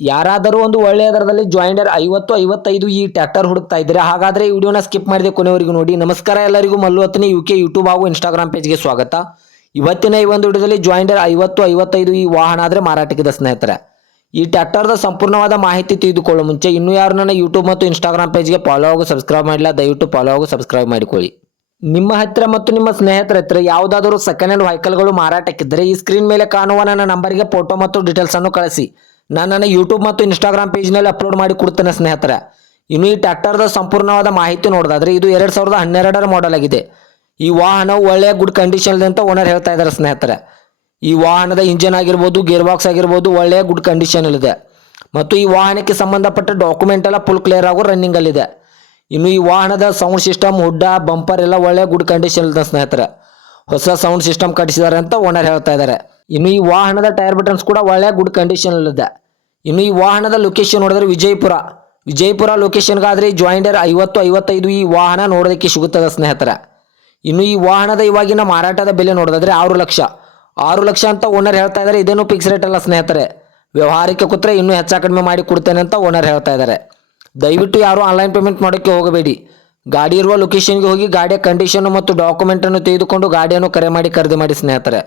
ಯಾರಾದರೂ ಒಂದು ಒಳ್ಳೆಯ ದರದಲ್ಲಿ ಜಾಯಿಂಡರ್ 50-55 ಈ ಟ್ರ್ಯಾಕ್ಟರ್ ಹುಡುಕ್ತಾ ಇದ್ದೀರಾ? ಹಾಗಾದರೆ ಈ ವಿಡಿಯೋನ ಸ್ಕಿಪ್ ಮಾಡಿದೆ ಕೊನೆವರೆಗೂ ನೋಡಿ. ನಮಸ್ಕಾರ ಎಲ್ಲರಿಗೂ, ಮಲ್ಲು ಹತ್ತನೇ UK ಯೂಟ್ಯೂಬ್ ಹಾಗೂ ಇನ್ಸ್ಟಾಗ್ರಾಮ್ ಪೇಜ್ಗೆ ಸ್ವಾಗತ. ಇವತ್ತಿನ ಈ ಒಂದು ವಿಡಿಯೋದಲ್ಲಿ ಜಾಯಿಂಡರ್ 50-55 ಈ ವಾಹನ ಆದರೆ ಮಾರಾಟಕ್ಕಿದೆ ಸ್ನೇಹಿತರೆ. ಈ ಟ್ರ್ಯಾಕ್ಟರ್ದ ಸಂಪೂರ್ಣವಾದ ಮಾಹಿತಿ ತಿಳಿದುಕೊಳ್ಳೋ ಮುಂಚೆ ಇನ್ನೂ ಯಾರು ನನ್ನ ಯೂಟ್ಯೂಬ್ ಮತ್ತು ಇನ್ಸ್ಟಾಗ್ರಾಮ್ ಪೇಜ್ಗೆ ಫಾಲೋ ಹಾಗೂ ಸಬ್ಸ್ಕ್ರೈಬ್ ಮಾಡಿಲ್ಲ, ದಯವಿಟ್ಟು ಫಾಲೋ ಹಾಗೂ ಸಬ್ಸ್ಕ್ರೈಬ್ ಮಾಡಿಕೊಳ್ಳಿ. ನಿಮ್ಮ ಹತ್ತಿರ ಮತ್ತು ನಿಮ್ಮ ಸ್ನೇಹಿತರ ಹತ್ತಿರ ಯಾವುದಾದರೂ ಸೆಕೆಂಡ್ ಹ್ಯಾಂಡ್ ವೆಹಿಕಲ್ಗಳು ಮಾರಾಟಕ್ಕಿದ್ದರೆ ಈ ಸ್ಕ್ರೀನ್ ಮೇಲೆ ಕಾಣುವ ನನ್ನ ನಂಬರ್ಗೆ ಫೋಟೋ ಮತ್ತು ಡೀಟೇಲ್ಸ್ ಅನ್ನು ಕಳಿಸಿ. ನಾನು ನನ್ನ ಯೂಟ್ಯೂಬ್ ಮತ್ತು ಇನ್ಸ್ಟಾಗ್ರಾಮ್ ಪೇಜ್ನಲ್ಲಿ ಅಪ್ಲೋಡ್ ಮಾಡಿ ಕೊಡ್ತೇನೆ ಸ್ನೇಹಿತರೆ. ಇನ್ನು ಈ ಟ್ರ್ಯಾಕ್ಟರ್ದ ಸಂಪೂರ್ಣವಾದ ಮಾಹಿತಿ ನೋಡೋದಾದ್ರೆ ಇದು 2012ರ ಮಾಡೆಲ್ ಆಗಿದೆ. ಈ ವಾಹನವು ಒಳ್ಳೆಯ ಗುಡ್ ಕಂಡೀಷನ್ ಇದೆ ಅಂತ ಓನರ್ ಹೇಳ್ತಾ ಇದ್ದಾರೆ ಸ್ನೇಹಿತರೆ. ಈ ವಾಹನದ ಇಂಜಿನ್ ಆಗಿರ್ಬೋದು, ಗೇರ್ ಬಾಕ್ಸ್ ಆಗಿರ್ಬೋದು ಒಳ್ಳೆಯ ಗುಡ್ ಕಂಡೀಷನ್ ಇದೆ ಮತ್ತು ಈ ವಾಹನಕ್ಕೆ ಸಂಬಂಧಪಟ್ಟ ಡಾಕ್ಯುಮೆಂಟ್ ಎಲ್ಲ ಫುಲ್ ಕ್ಲಿಯರ್ ಆಗೋ ರನ್ನಿಂಗ್ ಅಲ್ಲಿದೆ. ಇನ್ನು ಈ ವಾಹನದ ಸೌಂಡ್ ಸಿಸ್ಟಮ್, ಹುಡ್ಡ, ಬಂಪರ್ ಎಲ್ಲ ಒಳ್ಳೆಯ ಗುಡ್ ಕಂಡೀಷನ್ ಇದೆ ಸ್ನೇಹಿತರೆ. ಹೊಸ ಸೌಂಡ್ ಸಿಸ್ಟಮ್ ಕಟ್ಟಿಸಿದ್ದಾರೆ ಅಂತ ಓನರ್ ಹೇಳ್ತಾ ಇದ್ದಾರೆ. ಇನ್ನು ಈ ವಾಹನದ ಟೈರ್ ಬಟನ್ಸ್ ಕೂಡ ಒಳ್ಳೆಯ ಗುಡ್ ಕಂಡೀಷನ್ ಇದೆ. ಇನ್ನು ಈ ವಾಹನದ ಲೊಕೇಶನ್ ನೋಡಿದ್ರೆ ವಿಜಯಪುರ ಲೊಕೇಶನ್ಗಾದ್ರೆ ಈ ಜಾಯಿಂಡರ್ 50-55 ಈ ವಾಹನ ನೋಡೋದಕ್ಕೆ ಸಿಗುತ್ತದೆ ಸ್ನೇಹಿತರೆ. ಇನ್ನು ಈ ವಾಹನದ ಇವಾಗಿನ ಮಾರಾಟದ ಬೆಲೆ ನೋಡೋದಾದ್ರೆ 6 ಲಕ್ಷ ಅಂತ ಓನರ್ ಹೇಳ್ತಾ ಇದ್ದಾರೆ. ಇದೇನು ಫಿಕ್ಸ್ ರೇಟ್ ಅಲ್ಲ ಸ್ನೇಹಿತರೆ, ವ್ಯವಹಾರಕ್ಕೆ ಕೂತ್ರೆ ಇನ್ನೂ ಹೆಚ್ಚು ಕಡಿಮೆ ಮಾಡಿ ಕೊಡ್ತೇನೆ ಅಂತ ಓನರ್ ಹೇಳ್ತಾ ಇದ್ದಾರೆ. ದಯವಿಟ್ಟು ಯಾರು ಆನ್ಲೈನ್ ಪೇಮೆಂಟ್ ಮಾಡೋಕ್ಕೆ ಹೋಗಬೇಡಿ. ಗಾಡಿ ಇರುವ ಲೊಕೇಶನ್ಗೆ ಹೋಗಿ ಗಾಡಿಯ ಕಂಡೀಷನ್ ಮತ್ತು ಡಾಕ್ಯುಮೆಂಟನ್ನು ತೆಗೆದುಕೊಂಡು ಗಾಡಿಯನ್ನು ಕರೆ ಮಾಡಿ ಖರೀದಿ ಮಾಡಿ ಸ್ನೇಹಿತರೆ.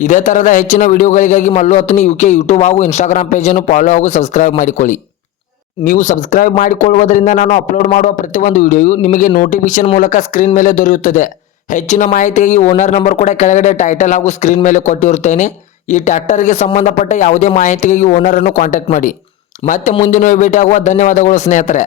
ಇದೇ ಥರದ ಹೆಚ್ಚಿನ ವಿಡಿಯೋಗಳಿಗಾಗಿ ಮಲ್ಲು ಹತ್ತನೇ UK ಯೂಟ್ಯೂಬ್ ಹಾಗೂ ಇನ್ಸ್ಟಾಗ್ರಾಮ್ ಪೇಜನ್ನು ಫಾಲೋ ಹಾಗೂ ಸಬ್ಸ್ಕ್ರೈಬ್ ಮಾಡಿಕೊಳ್ಳಿ. ನೀವು ಸಬ್ಸ್ಕ್ರೈಬ್ ಮಾಡಿಕೊಳ್ಳುವುದರಿಂದ ನಾನು ಅಪ್ಲೋಡ್ ಮಾಡುವ ಪ್ರತಿಯೊಂದು ವಿಡಿಯೋಯು ನಿಮಗೆ ನೋಟಿಫಿಕೇಶನ್ ಮೂಲಕ ಸ್ಕ್ರೀನ್ ಮೇಲೆ ದೊರೆಯುತ್ತದೆ. ಹೆಚ್ಚಿನ ಮಾಹಿತಿಗಾಗಿ ಓನರ್ ನಂಬರ್ ಕೂಡ ಕೆಳಗಡೆ ಟೈಟಲ್ ಹಾಗೂ ಸ್ಕ್ರೀನ್ ಮೇಲೆ ಕೊಟ್ಟಿರುತ್ತೇನೆ. ಈ ಟ್ರ್ಯಾಕ್ಟರ್ಗೆ ಸಂಬಂಧಪಟ್ಟ ಯಾವುದೇ ಮಾಹಿತಿಗಾಗಿ ಓನರನ್ನು ಕಾಂಟ್ಯಾಕ್ಟ್ ಮಾಡಿ. ಮತ್ತೆ ಮುಂದಿನ ಭೇಟಿಯಾಗುವ. ಧನ್ಯವಾದಗಳು ಸ್ನೇಹಿತರೆ.